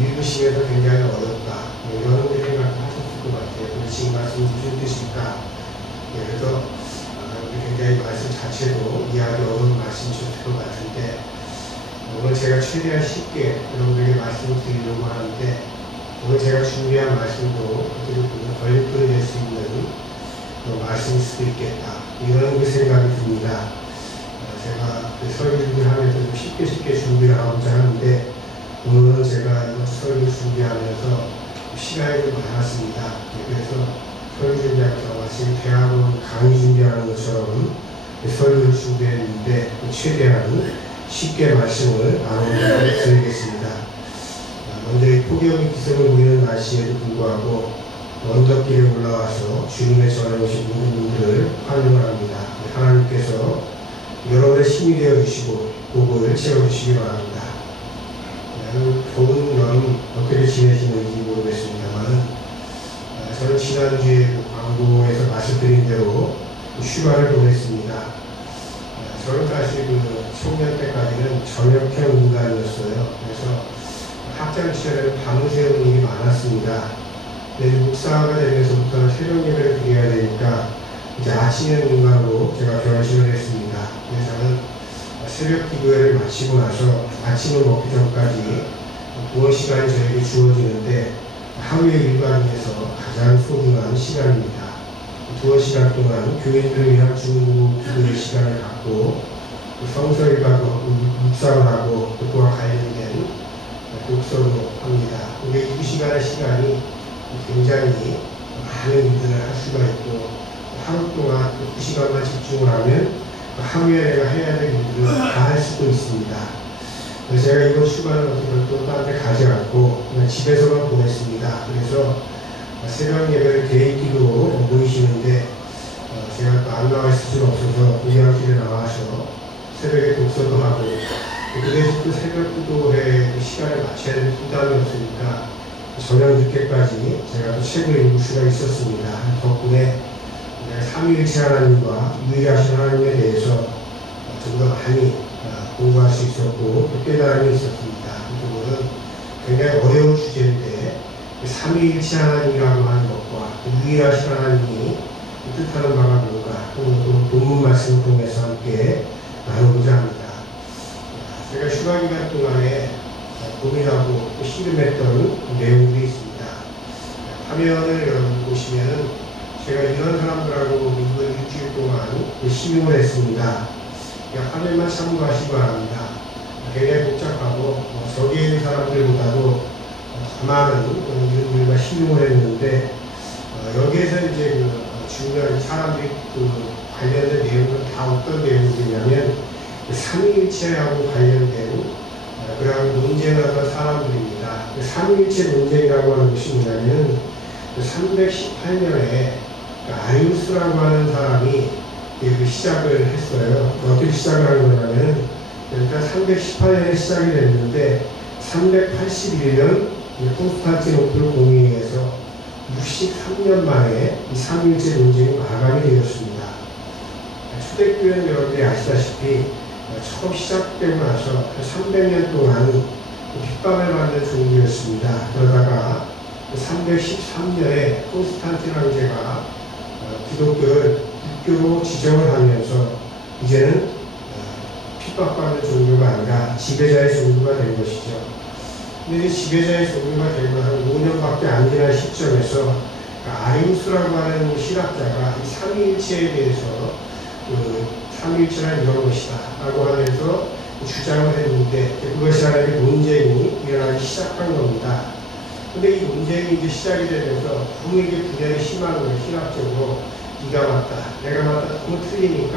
읽으시면서 굉장히 어렵다. 이런 생각을 하셨을 것 같아요. 지금 말씀 무슨 뜻일까? 그래서 굉장히 말씀 자체도 이해하기 어려운 말씀이셨을 것 같은데, 오늘 제가 최대한 쉽게 여러분들에게 말씀을 드리려고 하는데, 오늘 제가 준비한 말씀도 어떻게 보면 걸림돌이 될 수 있는 말씀일 수도 있겠다. 이런 생각이 듭니다. 제가 설교를 하면서 좀 쉽게 준비를 하고자 하는데, 오늘은 제가 설교 준비하면서 시간이 좀 많았습니다. 그래서 설교 준비하면서 마치 대학원 강의 준비하는 것처럼 설교를 준비했는데, 최대한 쉽게 말씀을 나누도록 드리겠습니다. 먼저 이 폭염이 기승을 부리는 날씨에도 불구하고 언덕길에 올라와서 주님의 전에 오신 모든 분들을 환영을 합니다. 하나님께서 여러분의 힘이 되어주시고 복을 채워주시기 바랍니다. 더운 여름 어떻게 지내시는지 모르겠습니다만, 저는 지난주에 광고에서 말씀드린 대로 휴가를 보냈습니다. 저는 사실 청년 때까지는 전역형 인간이었어요. 그래서 학창 시절에는 밤을 새우는 일이 많았습니다. 근데 목사가 되면서부터는 새벽 예배를 드려야 되니까 이제 아침형 인간으로 제가 변신을 했습니다. 그래서 저는 새벽 기도회를 마치고 나서 아침을 먹기 전까지 두어 시간이 저에게 주어지는데, 하루의 일과 중에서 가장 소중한 시간입니다. 두어 시간 동안 교인들을 위한 중국 기도의 시간을 갖고 성서 일과도 묵상을 하고 그와 관련된 독서도 합니다. 근데 이 시간의 시간이 굉장히 많은 일들을 할 수가 있고, 하루 동안 그 시간만 집중을 하면 하루에 내가 해야 될 일들을 다 할 수도 있습니다. 그래서 제가 이번 휴가는 또 다른 데 가지 않고 그냥 집에서만 보냈습니다. 그래서 새벽 예배를 계획기로 모이시는데, 제가 또 안 나와 있을 수는 없어서 의향실에 나와서 새벽에 독서도 하고, 그 대신 또 새벽 기도회 시간에 맞춰야 되는 부담이 없으니까 저녁 늦게까지 제가 또 책을 읽을 수가 있었습니다. 덕분에 삼위일체 하나님과 유일하신 하나님에 대해서 좀 더 많이 공부할 수 있었고 또 깨달음이 있었습니다. 그거는 굉장히 어려운 주제인데, 삼위일체 하나님이라고 하는 것과 유일하신 하나님이 뜻하는 바가 뭔가, 또 본문 말씀을 통해서 함께 나누고자 합니다. 제가 휴가 기간 동안에 고민하고 씨름했던 내용들이 있습니다. 화면을 여러분 보시면은 제가 이런 사람들하고 이번 일주일 동안 씨름을 했습니다. 화면만 참고하시기 바랍니다. 굉장히 복잡하고 저기에 있는 사람들보다도 더 많은 이름들과 씨름을 했는데, 여기에서 이제 중요한 사람들이 관련된 내용은 다 어떤 내용이냐면 삼위일체하고 관련된 그런 논쟁을 하던 사람들입니다. 삼위일체 논쟁이라고 하는 것이 뭐냐면 318년에 아리우스라고 하는 사람이 시작을 했어요. 어떻게 시작을 한 거냐면, 일단 318년에 시작이 됐는데 381년 콘스탄티노플 공의회에서 63년 만에 이 삼위일체 논쟁이 마감이 되었습니다. 초대교회는 여러분들이 아시다시피 처음 시작되고 나서 300년 동안 핍박을 받는 종교였습니다. 그러다가 313년에 콘스탄틴 황제가 기독교를 국교로 지정을 하면서 이제는 핍박받는 종교가 아니라 지배자의 종교가 된 것이죠. 근데 지배자의 종교가 되고 한 5년밖에 안 지난 시점에서 아리우스라고 하는 신학자가 이 삼위일체에 대해서 삼위일체는 이런 것이다 라고 하면서 주장을 했는데, 그것이 하나의 논쟁이 일어나기 시작한 겁니다. 근데 이 논쟁이 이제 시작이 되면서 너무 이게 분열이 심한 거예요. 신학적으로 네가 맞다, 내가 맞다, 너무 틀리니까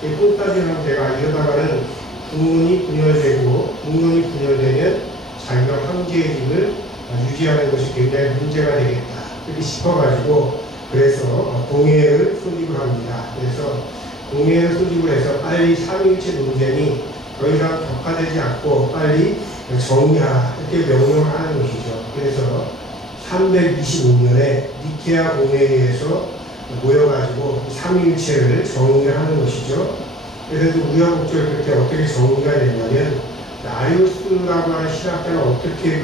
콘스탄틴 황제가 이러다가는 국론이 분열되면 자기가 황제의 힘을 유지하는 것이 굉장히 문제가 되겠다 이렇게 싶어가지고, 그래서 공회를 소집을 합니다. 그래서 공회를 소집을 해서 빨리 삼위일체 논쟁이 더 이상 격화되지 않고 빨리 정리하라 이렇게 명령을 하는 것이죠. 그래서 325년에 니케아 공회에서 모여가지고 삼위일체를 정리를 하는 것이죠. 그래서 우여곡절 끝에 어떻게 정리가 됐냐면, 아리우스라고 하는 신학자는 어떻게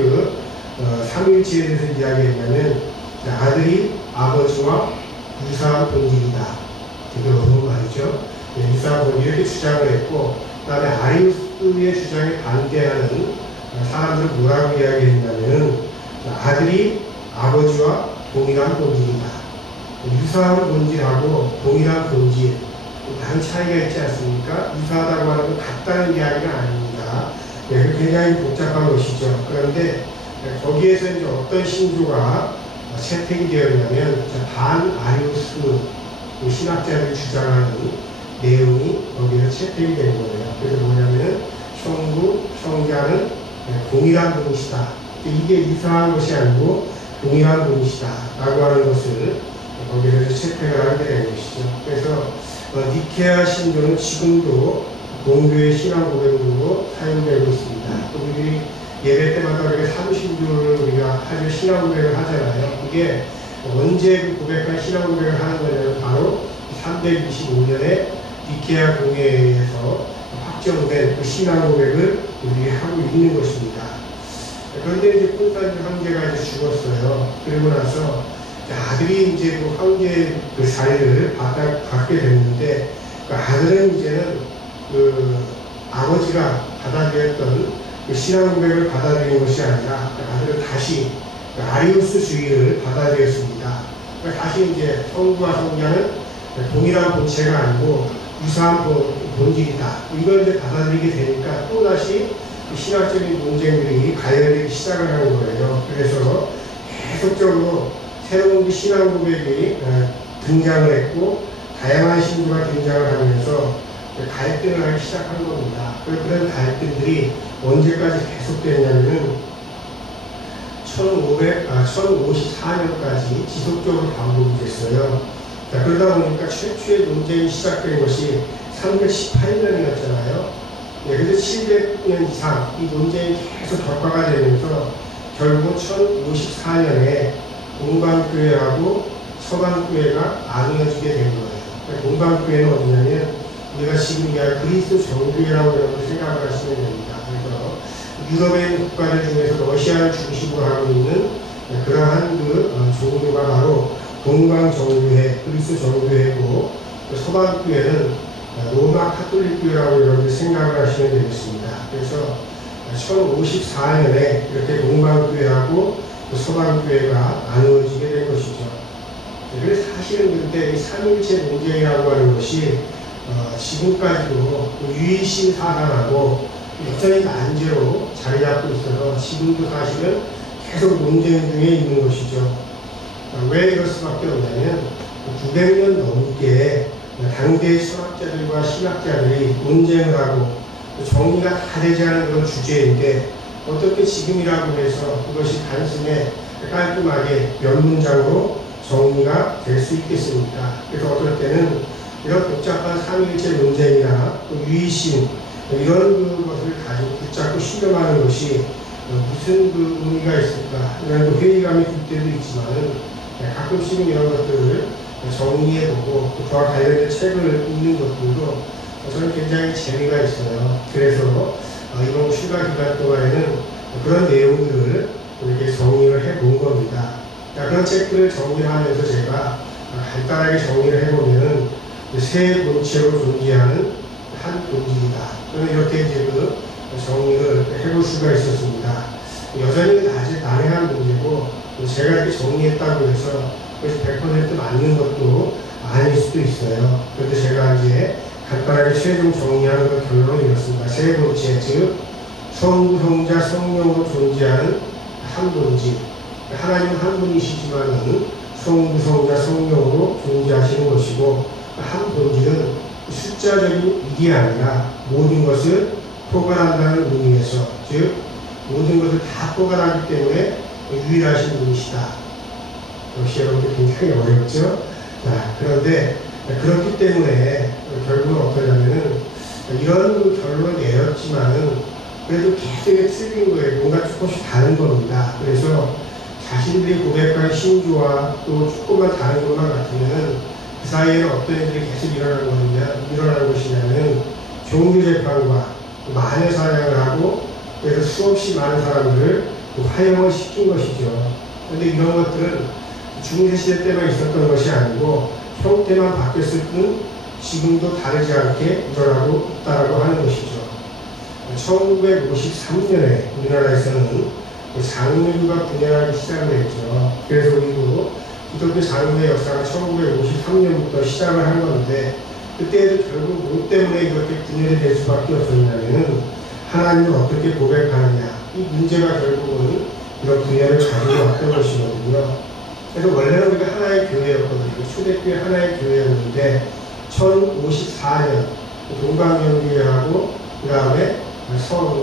삼위일체에 대해서 이야기했냐면 아들이 아버지와 유사한 본질이다. 되게 어려운 말이죠. 유사한 본질 이렇게 주장을 했고, 그 다음에 아리우스의 주장에 반대하는 사람들은 뭐라고 이야기했냐면 아들이 아버지와 동일한 본질이다. 유사한 본질하고 동일한 본질 많은 차이가 있지 않습니까? 유사하다고 하는 건 같다는 이야기가 아닙니다. 굉장히 복잡한 것이죠. 그런데 거기에서 이제 어떤 신조가 채택이 되었냐면 반아리우스 신학자들이 주장하는 내용이 거기에 채택이 된 거예요. 그래서 뭐냐면 성부, 성자는 동일한 분이시다. 이게 유사한 것이 아니고 동일한 분이시다 라고 하는 것을 거기에서 채택을 하게 된 것이죠. 그래서 니케아 신조는 지금도 공교의 신앙 고백으로 사용되고 있습니다. 우리 예배 때마다 우리가 삼신조를 우리가 아주 신앙 고백을 하잖아요. 그게 언제 그 고백한 신앙 고백을 하는 거냐면 바로 325년에 니케아 공회에서 확정된 그 신앙 고백을 우리 하고 있는 것입니다. 그런데 이제 콘스탄틴 황제가 이제 죽었어요. 그리고 나서 아들이 이제 그 황제 그 자리를 받게 됐는데 그 아들은 이제는 그 아버지가 받아들였던 그 신앙 고백을 받아들인 것이 아니라 아들은 다시 그 아리우스주의를 받아들였습니다. 다시 이제 성부와 성자는 동일한 본체가 아니고 유사한 본질이다. 이걸 이제 받아들이게 되니까 또 다시 신학적인 논쟁들이 가열되기 시작을 하는 거예요. 그래서 계속적으로 새로운 신앙 고백이 등장을 했고 다양한 신조가 등장을 하면서 갈등을 하기 시작한 겁니다. 그런 갈등들이 언제까지 계속됐냐면 1054년까지 지속적으로 반복이 됐어요. 그러다 보니까 최초의 논쟁이 시작된 것이 318년이었잖아요. 그래서 700년 이상 이 논쟁이 계속 격화가 되면서 결국 1054년에 동방교회하고 서방교회가 나누어지게 된 거예요. 동방교회는 어디냐면 우리가 지금 이야기한 그리스도 정교회라고 여러분 생각을 하시면 됩니다. 그래서 유럽의 있는 국가들 중에서 러시아를 중심으로 하고 있는 그러한 그 종교가 바로 동방정교회, 그리스도 정교회고 서방교회는 로마 카톨릭교회라고 여러분들 생각을 하시면 되겠습니다. 그래서 1054년에 이렇게 동방교회하고 서방교회가 나누어지게 된 것이죠. 그래서 사실은 근데 이 삼일체 논쟁이라고 하는 것이 지금까지도 유일신 사상하고 여전히 난제로 자리 잡고 있어서 지금도 사실은 계속 논쟁 중에 있는 것이죠. 왜 이럴 수밖에 없냐면 900년 넘게 당대의 철학자들과 신학자들이 논쟁을 하고 정리가 다 되지 않은 그런 주제인데 어떻게 지금이라고 해서 그것이 단숨에 깔끔하게 몇 문장으로 정리가 될 수 있겠습니까? 그래서 어떨 때는 이런 복잡한 삼위일체 논쟁이나 유의심 이런 것을 가지고 붙잡고 신경하는 것이 무슨 그 의미가 있을까 이런 회의감이 들 때도 있지만은 가끔씩은 이런 것들을 정리해보고 그와 관련된 책을 읽는 것들도 저는 굉장히 재미가 있어요. 그래서 이번 휴가 기간 동안에는 그런 내용들을 이렇게 정리를 해본 겁니다. 그런 책들을 정리하면서 제가 간단하게 정리를 해보면 세 본체로 존재하는 한 본질이다. 저는 이렇게 이제 그 정리를 해볼 수가 있었습니다. 여전히 아직 난해한 문제고 제가 이렇게 정리했다고 해서 그것이 100% 맞는 것도 아닐 수도 있어요. 그런데 제가 이제 간단하게 최종 정리하는 그 결론은 이렇습니다. 세 번째, 즉 성부, 성자, 성령으로 존재하는 한 본질. 하나님은 한 분이시지만은 성부, 성자, 성령으로 존재하시는 것이고 한 본질은 숫자적인 일이 아니라 모든 것을 포괄한다는 의미에서 즉 모든 것을 다 포괄하기 때문에 유일하신 분이시다. 역시 여러분들 굉장히 어렵죠? 자, 그런데 그렇기 때문에 결국은 어떠냐면은 이런 결론을 내렸지만은 그래도 계속 틀린 거예요. 뭔가 조금씩 다른 겁니다. 그래서 자신들이 고백한 신조와 또 조금만 다른 것만 같으면은 그 사이에는 어떤 일들이 계속 일어나는 것이냐면 종교재판과 마녀 사냥을 하고 그래서 수없이 많은 사람들을 화형을 시킨 것이죠. 그런데 이런 것들은 중세시대 때만 있었던 것이 아니고 형태만 바뀌었을 뿐 지금도 다르지 않게 일어나고 있다고 하는 것이죠. 1953년에 우리나라에서는 장로교가 분열하기 시작을 했죠. 그래서 우리도 기독교 장로의 역사가 1953년부터 시작을 한 건데, 그때도 결국 뭐 때문에 이렇게 분열이 될 수밖에 없었냐면은 하나님을 어떻게 고백하느냐, 이 문제가 결국은 이런 분열을 가지고 왔던 것이거든요. 그래서 원래는 우리가 하나의 교회였거든요. 초대교회 하나의 교회였는데 1054년 동방정교회하고 그 다음에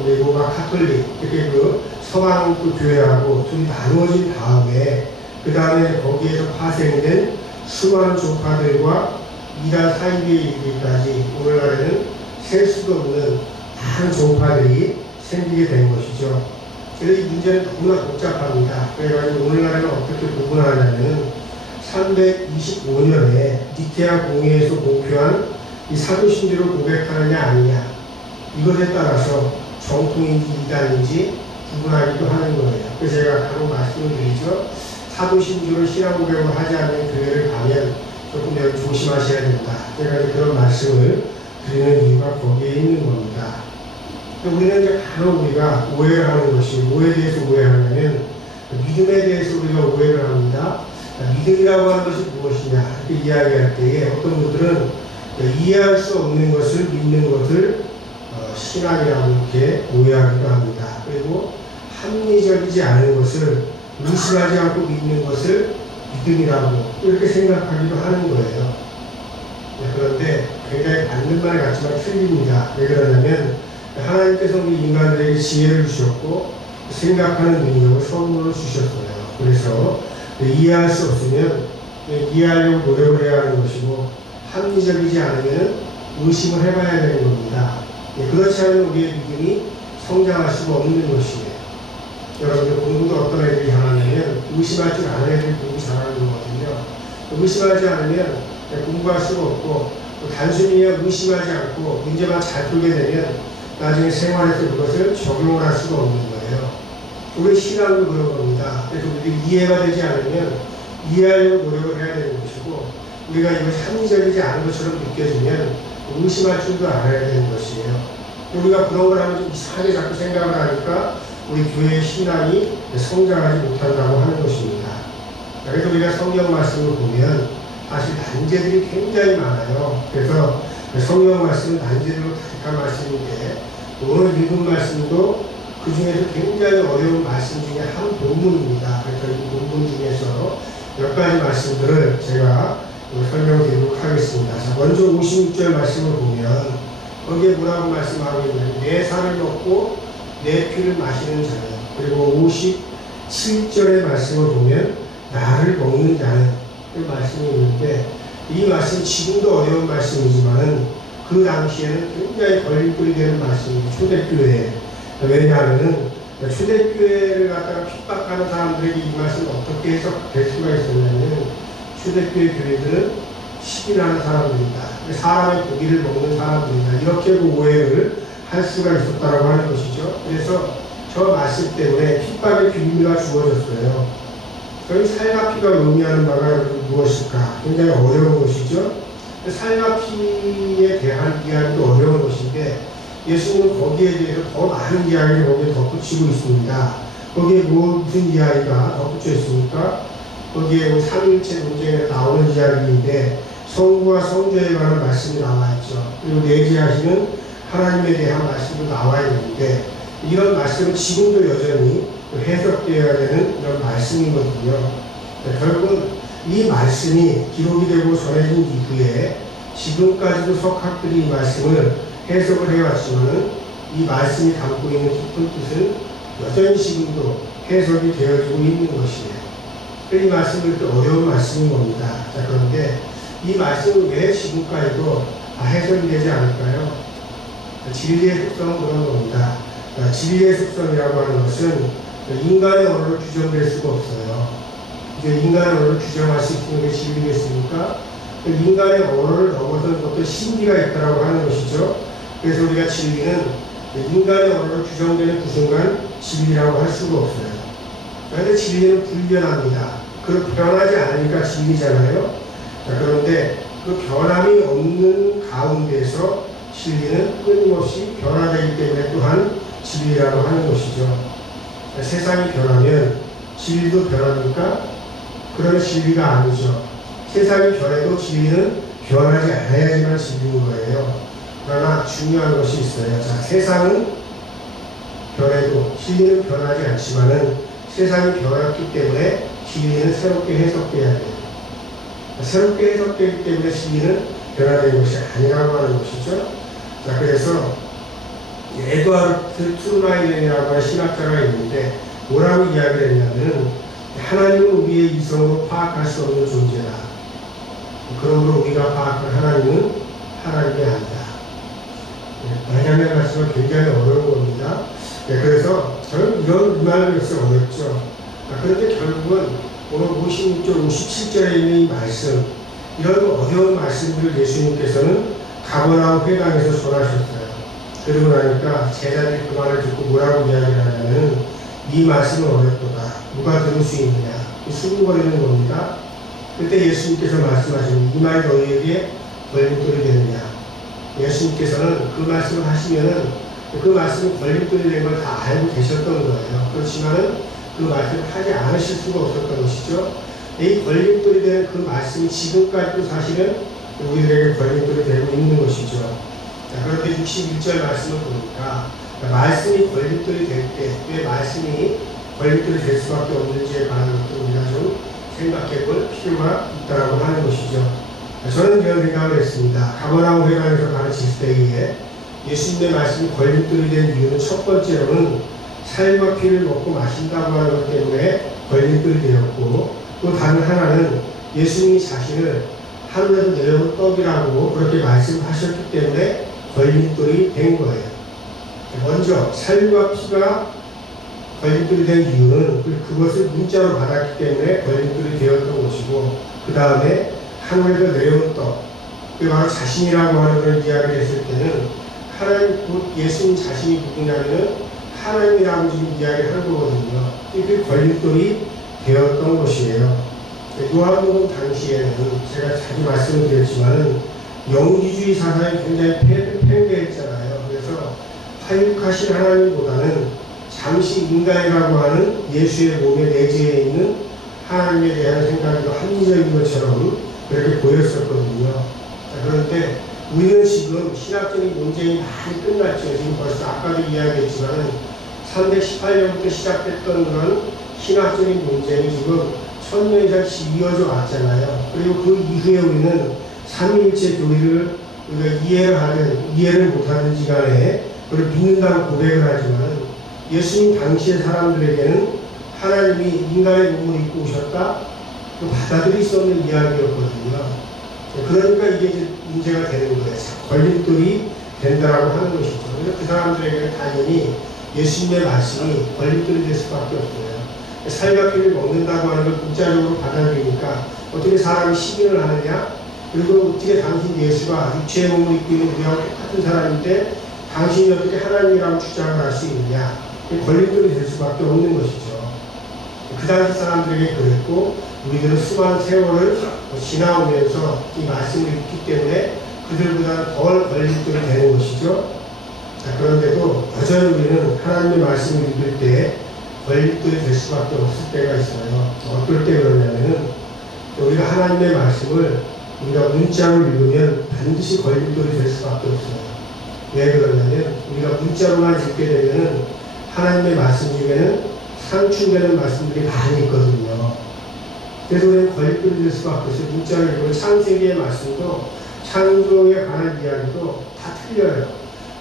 미국과 카톨릭 이렇게 그 서방 교회하고 둘이 나누어진 다음에 그 다음에 거기에서 파생된 수많은 종파들과 이단 사이비에 이르기까지 오늘날에는 셀 수도 없는 많은 종파들이 생기게 된 것이죠. 그래서 이 문제는 너무나 복잡합니다. 그래가지고 오늘날에는 어떻게 구분하냐면 325년에 니케아 공회에서 공표한 이 사도신조를 고백하느냐 아니냐, 이것에 따라서 정통인지 이단인지 구분하기도 하는 거예요. 그래서 제가 바로 말씀을 드리죠. 사도신조를 신앙 고백을 하지 않는 교회를 가면 조금 더 조심하셔야 된다. 제가 그런 말씀을 드리는 이유가 거기에 있는 겁니다. 우리는 이제 간혹 우리가 오해를 하는 것이, 뭐에 대해서 오해하냐면 믿음에 대해서 우리가 오해를 합니다. 믿음이라고 하는 것이 무엇이냐 이렇게 이야기할 때에 어떤 분들은 이해할 수 없는 것을 믿는 것을 신앙이라고 이렇게 오해하기도 합니다. 그리고 합리적이지 않은 것을 의심하지 않고 믿는 것을 믿음이라고 이렇게 생각하기도 하는 거예요. 그런데 굉장히 맞는 말 같지만 틀립니다. 왜 그러냐면 하나님께서 우리 인간들에게 지혜를 주셨고 생각하는 능력을 선물로 주셨어요. 그래서 이해할 수 없으면 이해하려고 노력을 해야 하는 것이고, 합리적이지 않으면 의심을 해봐야 되는 겁니다. 그렇지 않으면 우리의 믿음이 성장할 수가 없는 것이에요. 여러분들 공부도 어떤 애들이 잘하냐면 의심할 줄 아는 애들이 공부 잘하는 거거든요. 의심하지 않으면 공부할 수가 없고, 단순히 의심하지 않고 문제만 잘 풀게 되면 나중에 생활에서 그것을 적용을 할 수가 없는 거예요. 우리 신앙도 그런 겁니다. 그래서 우리가 이해가 되지 않으면 이해하려고 노력을 해야 되는 것이고, 우리가 이것이 합리적이지 않은 것처럼 느껴지면 의심할 줄도 알아야 되는 것이에요. 우리가 그런 걸 하면 좀 이상하게 자꾸 생각을 하니까 우리 교회의 신앙이 성장하지 못한다고 하는 것입니다. 그래서 우리가 성경 말씀을 보면 사실 난제들이 굉장히 많아요. 그래서 성경 말씀은 난제들로 가득한 말씀인데, 오늘 읽은 말씀도 그 중에서 굉장히 어려운 말씀 중에 한 본문입니다. 그래서 이 본문 중에서 몇 가지 말씀들을 제가 설명드리도록 하겠습니다. 자, 먼저 56절 말씀을 보면 거기에 뭐라고 말씀하고 있냐면 내 살을 먹고 내 피를 마시는 자는, 그리고 57절의 말씀을 보면 나를 먹는 자는, 그 말씀이 있는데 이 말씀 지금도 어려운 말씀이지만 그 당시에는 굉장히 걸림돌이 되는 말씀이에요. 초대교회. 왜냐하면 초대교회를 갖다가 핍박하는 사람들에게 이 말씀을 어떻게 해석될 수가 있었냐면, 초대교회 교회들은 식인하는 사람들이다, 사람의 고기를 먹는 사람들이다, 이렇게 오해를 할 수가 있었다고 하는 것이죠. 그래서 저 말씀 때문에 핍박의 비밀가 주어졌어요. 그럼 살과 피가 의미하는 바가 무엇일까? 굉장히 어려운 것이죠. 살과 피에 대한 이야기도 어려운 것인데, 예수님은 거기에 대해서 더 많은 이야기를 거기에 덧붙이고 있습니다. 거기에 무슨 이야기가 덧붙여 있습니까? 거기에 삼일체 논쟁에 나오는 이야기인데 성부와 성자에 관한 말씀이 나와 있죠. 그리고 내재하시는 하나님에 대한 말씀도 나와 있는데, 이런 말씀은 지금도 여전히 해석되어야 되는 이런 말씀이거든요. 결국은 이 말씀이 기록이 되고 전해진 이후에 지금까지도 석학들이 이 말씀을 해석을 해왔지만 이 말씀이 담고 있는 깊은 뜻은 여전히 지금도 해석이 되어지고 있는 것이에요. 이 말씀은 이렇게 어려운 말씀인 겁니다. 자, 그런데 이 말씀은 왜 지금까지도 해석이 되지 않을까요? 진리의 속성은 그런 겁니다. 진리의 속성이라고 하는 것은 인간의 언어로 규정될 수가 없어요. 이제 인간의 언어를 규정할 수 있는 게 진리겠습니까? 인간의 언어를 넘어선 어떤 신비가 있다고 하는 것이죠. 그래서 우리가 진리는 인간의 언어로 규정되는 그 순간 진리라고 할 수가 없어요. 그런데 진리는 불변합니다. 그 변하지 않으니까 진리잖아요. 자, 그런데 그 변함이 없는 가운데서 진리는 끊임없이 변화되기 때문에 또한 진리라고 하는 것이죠. 자, 세상이 변하면 진리도 변합니까? 그러면 진리가 아니죠. 세상이 변해도 진리는 변하지 않아야지만 진리인 거예요. 그러나 중요한 것이 있어요. 자, 세상은 변해도 진리는 변하지 않지만은 세상이 변했기 때문에 진리는 새롭게 해석돼야 돼요. 새롭게 해석되기 때문에 진리는 변화된 것이 아니라고 하는 것이죠. 자, 그래서 에드와르트 투르나이렌이라고 하는 신학자가 있는데 뭐라고 이야기를 했냐면 하나님은 우리의 이성으로 파악할 수 없는 존재다. 그러므로 우리가 파악한 하나님은 하나님이 아니다. 만약에 말씀은 굉장히 어려운 겁니다. 그래서 저는 이런 말을 해서 어렵죠. 그런데 결국은 오늘 56절, 57절에 있는 이 말씀, 이런 어려운 말씀들을 예수님께서는 가버나움 회당에서 전하셨어요. 그러고 나니까 제자들이 그 말을 듣고 뭐라고 이야기를 하냐면 이 말씀은 어렵도다. 누가 들을 수 있느냐. 수군거리는 겁니다. 그때 예수님께서 말씀하시는 이 말이 너희에게 걸림돌이 되느냐. 예수님께서는 그 말씀을 하시면은 그 말씀이 걸림돌이 된 걸 다 알고 계셨던 거예요. 그렇지만은 그 말씀을 하지 않으실 수가 없었던 것이죠. 이 걸림돌이 되는 그 말씀이 지금까지도 사실은 우리들에게 걸림돌이 되고 있는 것이죠. 자, 그런데 61절 말씀을 보니까 말씀이 걸림돌이 될 때 왜 말씀이 걸림돌이 될 수밖에 없는지에 관한 것도 우리가 좀 생각해 볼 필요가 있다고 하는 것이죠. 저는 이런 생각을 했습니다. 가버나움 회당에서 가르칠 때에 예수님의 말씀이 걸림돌이 된 이유는 첫 번째로는 살과 피를 먹고 마신다고 하는 것 때문에 걸림돌이 되었고 또 다른 하나는 예수님이 자신을 하늘에서 내려온 떡이라고 그렇게 말씀하셨기 때문에 걸림돌이 된 거예요. 먼저 살과 피가 걸림돌이 된 이유는 그것을 문자로 받았기 때문에 걸림돌이 되었던 것이고 그 다음에 하늘에서 내려온 떡, 그 바로 자신이라고 하는 그런 이야기를 했을 때는 하나님, 곧 예수님 자신이 누구냐면은 하나님이라고 지금 이야기를 하는 거거든요. 그 걸림돌이 되었던 것이에요. 요한복음 당시에는 제가 자주 말씀을 드렸지만은 영지주의 사상이 굉장히 팽배했잖아요. 그래서 화육하신 하나님보다는 잠시 인간이라고 하는 예수의 몸에 내재해 있는 하나님에 대한 생각이 더 합리적인 것처럼 그렇게 보였었거든요. 자, 그런데 우리는 지금 신학적인 논쟁이 많이 끝났죠. 지금 벌써 아까도 이야기했지만 318년부터 시작됐던 그런 신학적인 논쟁이 지금 1000년 이상 이어져 왔잖아요. 그리고 그 이후에 우리는 삼위일체 교리를 우리가 이해를 못하는지 간에 그걸 믿는다고 고백을 하지만 예수님 당시의 사람들에게는 하나님이 인간의 몸을 입고 오셨다? 그 받아들일 수 없는 이야기였거든요. 그러니까 이게 이제 문제가 되는 거예요. 걸림돌이 된다라고 하는 것이죠. 그래서 그 사람들에게는 당연히 예수님의 말씀이 걸림돌이 될 수밖에 없어요. 살과 피를 먹는다고 하는 걸 문자적으로 받아들이니까 어떻게 사람이 시인을 하느냐? 그리고 어떻게 당신 예수가 육체의 몸을 입고 있는 우리하고 똑같은 사람인데 당신이 어떻게 하나님이라고 주장을 할 수 있느냐? 걸림돌이 될 수밖에 없는 것이죠. 그 당시 사람들에게 그랬고 우리들은 수많은 세월을 지나오면서 이 말씀을 읽기 때문에 그들보다 덜 걸림돌이 되는 것이죠. 자, 그런데도 여전히 우리는 하나님의 말씀을 읽을 때 걸림돌이 될 수밖에 없을 때가 있어요. 어떨 때 그러냐면은 우리가 하나님의 말씀을 우리가 문자로 읽으면 반드시 걸림돌이 될 수밖에 없어요. 왜 그러냐면 우리가 문자로만 읽게 되면은 하나님의 말씀 중에는 상충되는 말씀들이 많이 있거든요. 그래서 우리는 걸림돌이 될 수밖에 없어요. 문자로 읽으면 창세기의 말씀도 창조에 관한 이야기도 다 틀려요.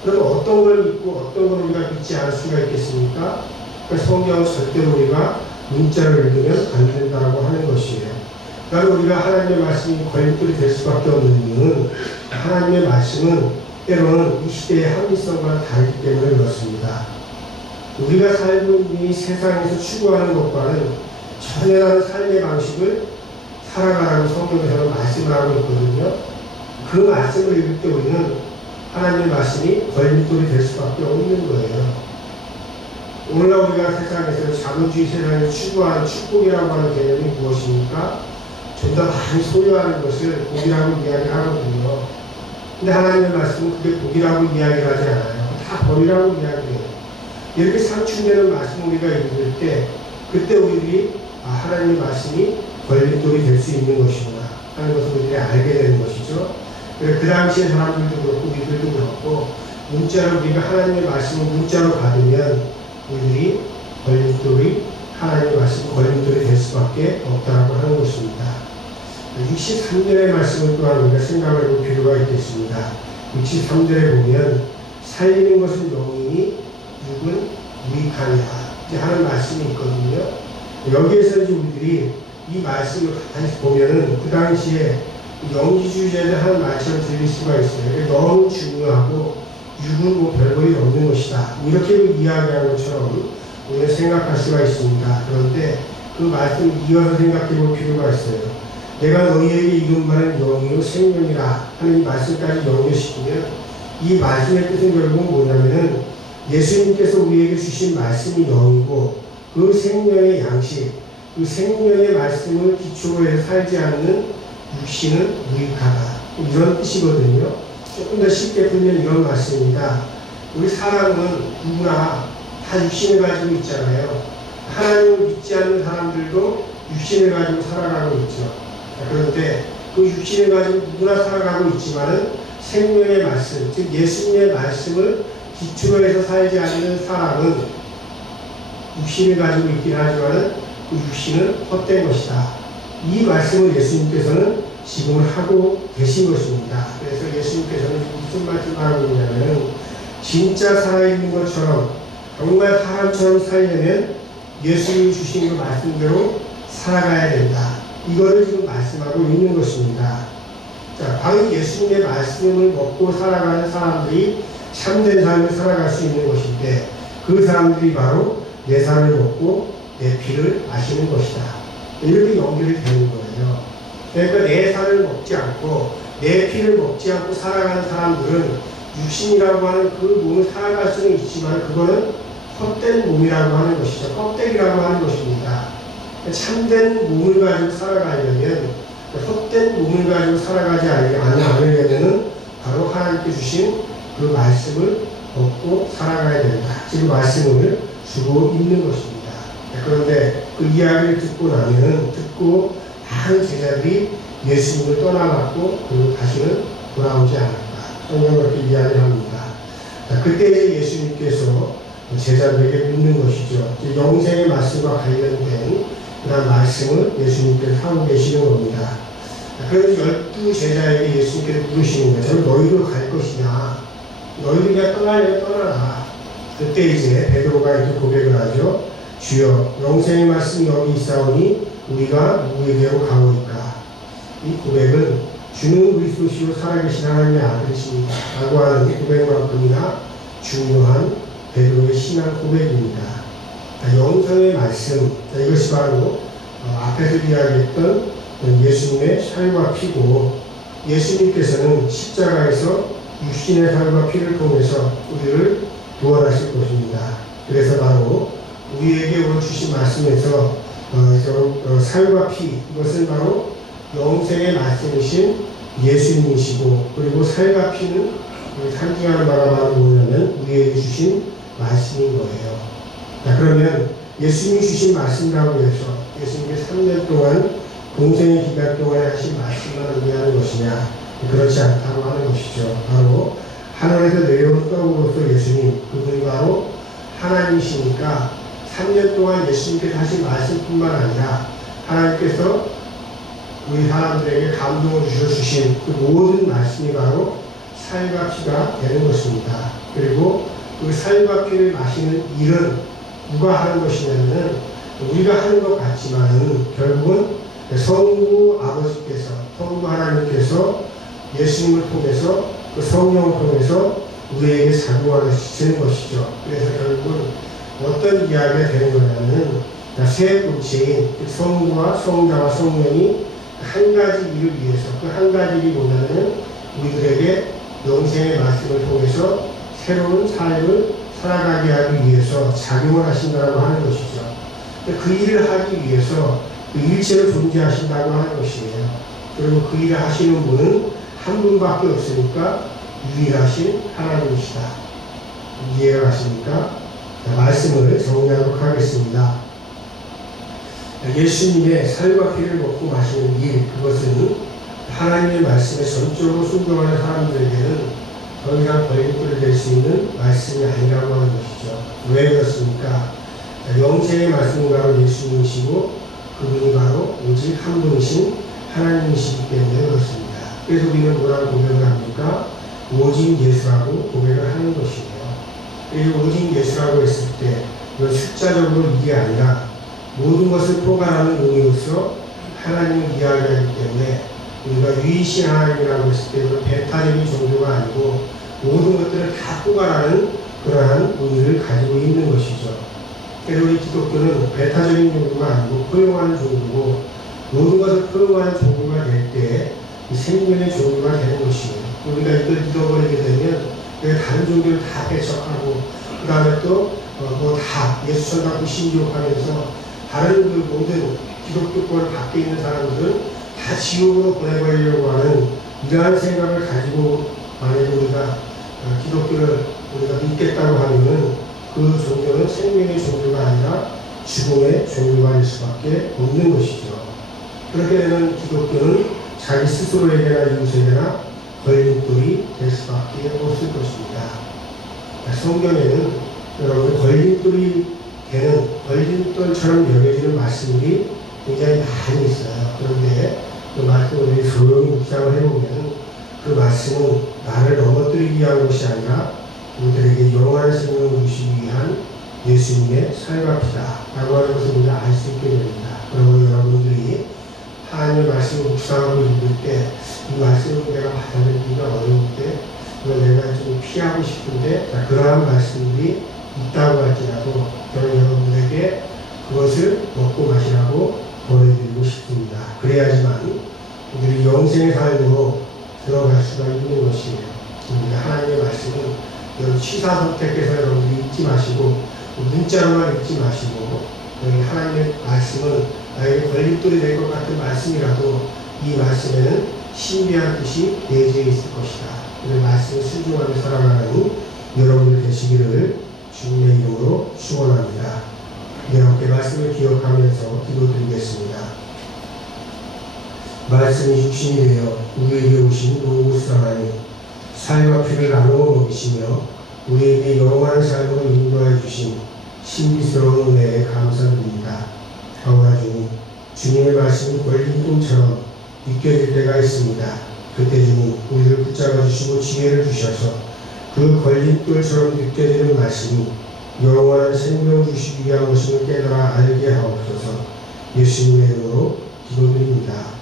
그럼 어떤 걸 믿고 어떤 걸 우리가 믿지 않을 수가 있겠습니까? 그러니까 성경은 절대로 우리가 문자를 읽으면 안 된다고 하는 것이에요. 그러니까 우리가 하나님의 말씀이 걸림돌이 될 수밖에 없는 이유는 하나님의 말씀은 때로는 이 시대의 합리성과 다르기 때문에 그렇습니다. 우리가 살고 있는 이 세상에서 추구하는 것과는 전혀 다른 삶의 방식을 살아가라고 성경에서는 말씀을 하고 있거든요. 그 말씀을 읽을 때 우리는 하나님의 말씀이 걸림돌이 될 수밖에 없는 거예요. 오늘날 우리가 세상에서 자본주의 세상에서 추구하는 축복이라고 하는 개념이 무엇입니까? 좀 더 많이 소유하는 것을 복이라고 이야기하거든요. 근데 하나님의 말씀은 그게 복이라고 이야기를 하지 않아요. 다 벌이라고 이야기해요. 이렇게 상충되는 말씀을 우리가 읽을 때 그때 우리들이 하나님의 말씀이 걸림돌이 될 수 있는 것이구나 하는 것을 우리들이 알게 되는 것이죠. 그 당시에 사람들도 그렇고 우리들도 그렇고 문자로 우리가 하나님의 말씀을 문자로 받으면 우리들이 걸림돌이 하나님의 말씀 걸림돌이 될 수밖에 없다고 하는 것입니다. 63절의 말씀을 또한 우리가 생각해 볼 필요가 있겠습니다. 63절에 보면 살리는 것은 영이니 육은 무익하니라 하는 말씀이 있거든요. 여기에서 우리들이 이 말씀을 다시 보면은 그 당시에 영지주의자들 하는 말처럼 들릴 수가 있어요. 너무 중요하고 육은 뭐 별볼이 없는 것이다. 이렇게 이야기하는 것처럼 우리가 생각할 수가 있습니다. 그런데 그 말씀을 이어서 생각해 볼 필요가 있어요. 내가 너희에게 이룬 말은 영이요 생명이라 하는 이 말씀까지 연결시키면 이 말씀의 뜻은 결국은 뭐냐면은 예수님께서 우리에게 주신 말씀이 영이고 그 생명의 양식, 그 생명의 말씀을 기초로 해서 살지 않는 육신은 무익하다. 이런 뜻이거든요. 조금 더 쉽게 풀면 이런 말씀입니다. 우리 사람은 누구나 다 육신을 가지고 있잖아요. 하나님을 믿지 않는 사람들도 육신을 가지고 살아가고 있죠. 그런데 그 육신을 가지고 누구나 살아가고 있지만은 생명의 말씀, 즉 예수님의 말씀을 기초로 해서 살지 않는 사람은 육신을 가지고 있긴 하지만은 그 육신은 헛된 것이다. 이 말씀을 예수님께서는 지금 하고 계신 것입니다. 그래서 예수님께서는 무슨 말씀을 하고 있냐면 진짜 살아있는 것처럼 정말 사람처럼 살려면 예수님이 주신 그 말씀대로 살아가야 된다. 이거를 지금 말씀하고 있는 것입니다. 자, 바로 예수님의 말씀을 먹고 살아가는 사람들이 참된 삶을 살아갈 수 있는 것인데 그 사람들이 바로 내 살을 먹고 내 피를 마시는 것이다. 이렇게 연결이 되는 거예요. 그러니까 내 살을 먹지 않고 내 피를 먹지 않고 살아가는 사람들은 육신이라고 하는 그 몸을 살아갈 수는 있지만 그거는 헛된 몸이라고 하는 것이죠. 껍데기라고 하는 것입니다. 참된 몸을 가지고 살아가려면 헛된 몸을 가지고 살아가지 않으려면 바로 하나님께 주신 그 말씀을 먹고 살아가야 된다. 지금 말씀을 주고 있는 것입니다. 그런데 그 이야기를 듣고 나면 듣고 많은 제자들이 예수님을 떠나갔고 그리고 다시는 돌아오지 않았다. 성경은 그렇게 이야기를 합니다. 그때 이제 예수님께서 제자들에게 묻는 것이죠. 영생의 말씀과 관련된 그런 말씀을 예수님께서 하고 계시는 겁니다. 그래서 12제자에게 예수님께서 물으시는 거예요. 저는 너희로 갈 것이냐? 너희를 그냥 떠나려면 떠나라. 그때 이제 베드로가 이렇게 고백을 하죠. 주여 영생의 말씀이 여기 있사오니 우리가 누구에게로 가오니까. 이 고백은 주는 그리스도시요 살아계신 하나님의 아들이십니다. 라고 하는 고백만큼이나 중요한 베드로의 신앙 고백입니다. 영생의 말씀, 이것이 바로 앞에서 이야기했던 예수님의 살과 피고 예수님께서는 십자가에서 육신의 살과 피를 통해서 우리를 구원하실 것입니다. 그래서 바로 우리에게 오늘 주신 말씀에서 살과 피, 이것은 바로 영생의 말씀이신 예수님이시고 그리고 살과 피는 상징하는 바가 바로 뭐냐면 우리에게 주신 말씀인 거예요. 자, 그러면 예수님이 주신 말씀이라고 해서 예수님이 3년 동안 공생의 기간 동안에 하신 말씀만 의미하는 것이냐? 그렇지 않다고 하는 것이죠. 바로 하늘에서 내려온 떡으로서 예수님, 그분이 바로 하나님이시니까 3년 동안 예수님께서 하신 말씀뿐만 아니라 하나님께서 우리 사람들에게 감동을 주신 그 모든 말씀이 바로 살과 피가 되는 것입니다. 그리고 그 살과 피를 마시는 일은 누가 하는 것이냐면 우리가 하는 것 같지만 결국은 성부 아버지께서, 성부 하나님께서 예수님을 통해서 그 성령을 통해서 우리에게 작용하시는 것이죠. 그래서 결국은 어떤 이야기가 되는 거냐면 세 본체인 성부와 성자와 성령이 한 가지 일을 위해서 그 한 가지 일이 뭐냐면 우리들에게 영생의 말씀을 통해서 새로운 삶을 살아가게 하기 위해서 작용을 하신다고 하는 것이죠. 그 일을 하기 위해서 그 일체로 존재하신다고 하는 것이에요. 그리고 그 일을 하시는 분은 한 분밖에 없으니까 유일하신 하나님이시다. 이해가 가십니까? 말씀을 정리하도록 하겠습니다. 예수님의 살과 피를 먹고 마시는 일, 그것은 하나님의 말씀에 전적으로 순종하는 사람들에게는 더 이상 걸림돌이 될 수 있는 말씀이 아니라고 하는 것이죠. 왜 그렇습니까? 영생의 말씀은 바로 예수님이시고 그분이 바로 오직 한 분이신 하나님이시기 때문에 그렇습니다. 그래서 우리는 뭐라고 고백을 합니까? 오직 예수라고 고백을 하는 것이에요. 그리고 오직 예수라고 했을 때 이건 숫자적으로 이게 아니라 모든 것을 포괄하는 의미로서 하나님을 이야기하기 때문에 우리가 유일신 하나님이라고 했을 때 이건 배타적인 종교가 아니고 모든 것들을 다 포괄하는 그러한 의미를 가지고 있는 것이죠. 그래서 우리 기독교는 배타적인 종교가 아니고 포용하는 종교고 모든 것을 포용하는 종교가 될 때 생명의 종교가 되는 것이에요. 우리가 이걸 믿어버리게 되면 다른 종교를 다 배척하고 그 다음에 또 뭐 다 예수 천당 신기록하면서 다른 그 모든 기독교권을 갖고 있는 사람들은 다 지옥으로 보내버리려고 하는 이러한 생각을 가지고 만약에 우리가 기독교를 우리가 믿겠다고 하면은 그 종교는 생명의 종교가 아니라 죽음의 종교가 될 수밖에 없는 것이죠. 그렇게 되면 기독교는 자기 스스로에게나 이웃에게나 걸림돌이 될 수밖에 없을 것입니다. 성경에는 여러분 걸림돌이 되는 걸림돌처럼 여겨지는 말씀들이 굉장히 많이 있어요. 그런데 그 말씀을 조용히 묵상을 해보면 그 말씀은 나를 넘어뜨리기 위한 것이 아니라 우리들에게 영원한 생명을 주시기 위한 예수님의 살과 피다라고 하는 것을 우리가 알 수 있게 됩니다. 그러므로 여러분들이 하나님의 말씀을 묵상하고 읽을 때 이 말씀을 내가 받아들이기가 어려울 때 이거 내가 좀 피하고 싶은데 그러한 말씀들이 있다고 할지라도 저는 여러분들에게 그것을 먹고 마시라고 보내드리고 싶습니다. 그래야지만 우리들이 영생의 삶으로 들어갈 수가 있는 것이에요. 우리가 하나님의 말씀은 여러분 취사 선택해서 여러분들이 읽지 마시고 문자로만 읽지 마시고 하나님의 말씀은 나에게 걸림돌이 될 것 같은 말씀이라도 이 말씀에는 신비한 뜻이 내재해 있을 것이다. 그 말씀을 순종하며 살아가는 여러분들 되시기를 주님의 이름으로 축원합니다. 여러분께 말씀을 기억하면서 기도드리겠습니다. 말씀이 육신이 되어 우리에게 오신 로고스 하나님, 살과 피를 나누어 먹이시며 우리에게 영원한 삶으로 인도해 주신 신비스러운 은혜에 감사드립니다. 그러나 주님, 주님의 말씀이 걸림돌처럼 느껴질 때가 있습니다. 그때 주님, 우리를 붙잡아 주시고 지혜를 주셔서 그 걸림돌처럼 느껴지는 말씀이 영원한 생명을 주시기 위한 것임을 깨달아 알게 하옵소서. 예수님의 이름으로 기도드립니다.